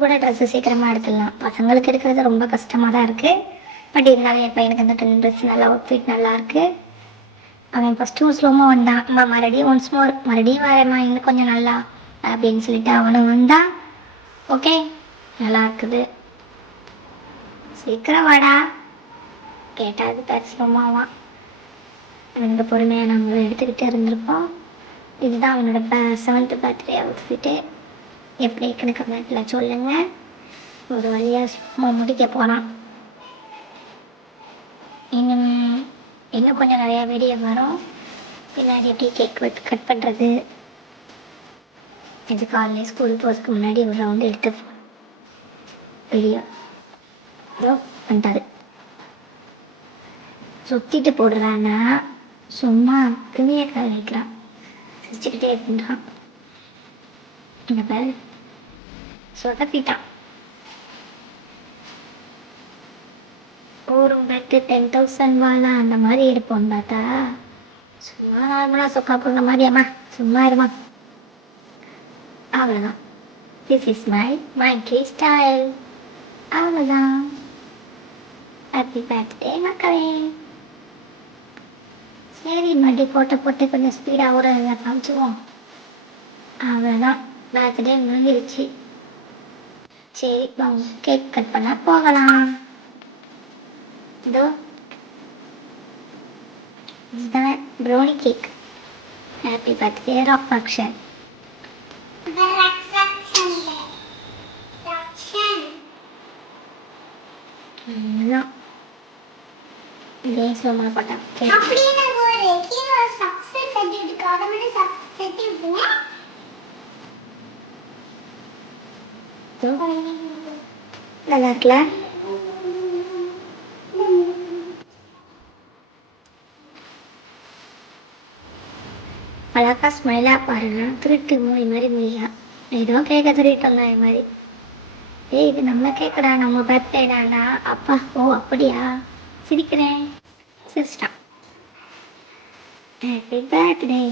கூட ட்ரெஸ்ஸு சீக்கிரமாக எடுத்துடலாம். பசங்களுக்கு எடுக்கிறது ரொம்ப கஷ்டமாக தான் இருக்குது. பட் இருந்தாலும் என் பையனுக்கு அந்த 2 ட்ரெஸ் நல்லா அவுட்ஃபிட் நல்லாயிருக்கு. அவன் ஃபஸ்ட்டு ஸ்லோமோ வந்தான். அம்மா மறுபடியும் ஒன்ஸ் மோர் மறுபடியும் வரேம்மா இன்னும் கொஞ்சம் நல்லா அப்படின்னு சொல்லிட்டு அவனும் வந்தான். ஓகே, நல்லா இருக்குது. சீக்கிரம் வாடா கேட்டால் அது பேர் ஸ்லோமாவான். ரெண்டு பொறுமையாக நாங்கள் எடுத்துக்கிட்டு இருந்திருப்போம். இதுதான் அவனோட 7th பர்த்டே அவுட்ஃபிட்டு. எப்படி இருக்குன்னு கமெண்ட்டில் சொல்லுங்கள். ஒரு வழியாக சும்மா முடிக்க போகிறான். இன்னும் கொஞ்சம் நிறையா வீடியோ வரும். பின்னாடி எப்படி கேக் கட் பண்ணுறது, இது காலையில் ஸ்கூல் போகிறதுக்கு முன்னாடி ஒரு ரவுண்டு எடுத்து வீடியோ பண்ணிட்டாரு. சுற்றிட்டு போடுறான்னா சும்மா துணியை காய வைக்கிறான், சிரிச்சுக்கிட்டே இருக்குன்றான். இந்த பேர் சொதப்பிட்டான். ஒரு பெட்டு 10,000 வாழா அந்த மாதிரி இருப்போம் பார்த்தா சும்மா நார்மலாக சொக்கா போடுற மாதிரி. அம்மா சும்மா இருமா, அவ்வளோதான். This is my மைக்கி style. அவ்வளோதான். ஹாப்பி பர்த்டே மக்களே. சரி, மறுபடியும் ஃபோட்டோ போட்டு கொஞ்சம் ஸ்பீடாக ஒரு காமிச்சிடுவோம். அவ்வளோதான், பர்த்டே முடிஞ்சிருச்சு. சரி வாங்க கேக் கட் பண்ண போகலாம். இதோ இதுதான் brownie cake. Happy birthday rock function. இதே சும்மா போட்டேன். நல்லா இருக்குல்ல? அழகா ஸ்மைலாக பாருங்க. திருட்டு மூலி மாதிரி முடியா ஏதோ கேட்க திருட்டோங்க இது மாதிரி. இது நம்ம கேட்கடா, நம்ம பர்த்டேடாடா. அப்பா ஓ அப்படியா, சிரிக்கிறேன். சிரிச்சிட்டான். Happy birthday.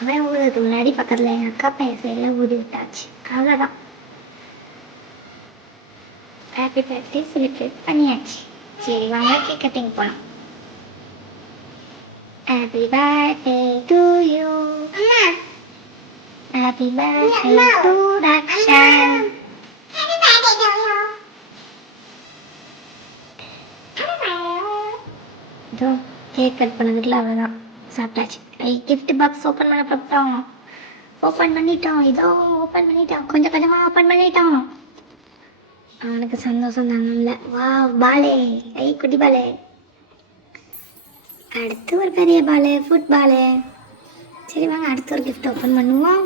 அவன் ஊருக்கு முன்னாடி பக்கத்தில் எங்கள் அக்கா பையன் சைடில் ஊதி விட்டாச்சு. அவ்வளோதான், ஹாப்பி பர்த்டே செலிப்ரேட் பண்ணியாச்சு. சரி வாங்க கேக் கட்டிங் போகலாம். Happy birthday to you. Happy birthday to Rakshan. Happy birthday to you. இதோ கேக் கட் பண்ணதுக்குள்ள அவ்வளோதான், சாப்பிட்டாச்சு. கிஃப்ட் பாக்ஸ் ஓப்பன் பண்ண போட்டோம். ஓப்பன் பண்ணிட்டோம். இதோ ஓப்பன் பண்ணிட்டோம். கொஞ்சம் கொஞ்சமாக ஓப்பன் பண்ணிட்டோம். அவனுக்கு சந்தோஷம் தாங்க இல்லை. வா பாலே, குட்டி பாலே. அடுத்து ஒரு பெரிய பாலு, ஃபுட் பாலு. சரி வாங்க அடுத்து ஒரு கிஃப்ட் ஓப்பன் பண்ணுவோம்.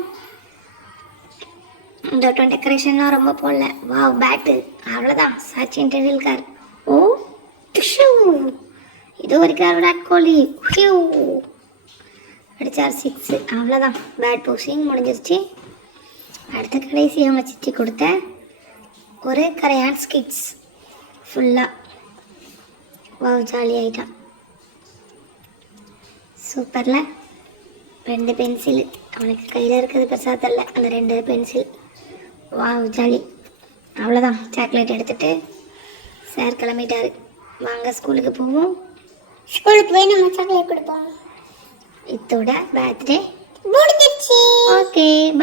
இந்த டெக்கரேஷன்லாம் ரொம்ப போடல. வா பேட்டு. அவ்வளோதான், சச்சின் டெண்டுல்கர். ஓ டிஷ்யூ. இது வரைக்கும் விராட் கோலி அடித்தார் 6. அவ்வளோதான், பேட் போஸ்டிங் முடிஞ்சிருச்சு. அடுத்த கடைசி அவங்க சித்தி கொடுத்த ஒரு கரையான் ஸ்கிட்ஸ் ஃபுல்லாக. வா ஜாலி ஆகிட்டான். சூப்பரில் 2 பென்சில் அவனுக்கு கையில் இருக்கிறது பெருசாக தெரில. அந்த 2 பென்சில். வா ஜாலி. அவ்வளோதான், சாக்லேட் எடுத்துகிட்டு சார் கிளம்பிட்டாரு. வாங்க ஸ்கூலுக்கு போவோம். ஸ்கூலுக்கு போய் நம்ம சாக்லேட் கொடுப்போம். இதோட பர்த்டே முடிஞ்சிருச்சு. ஓகே.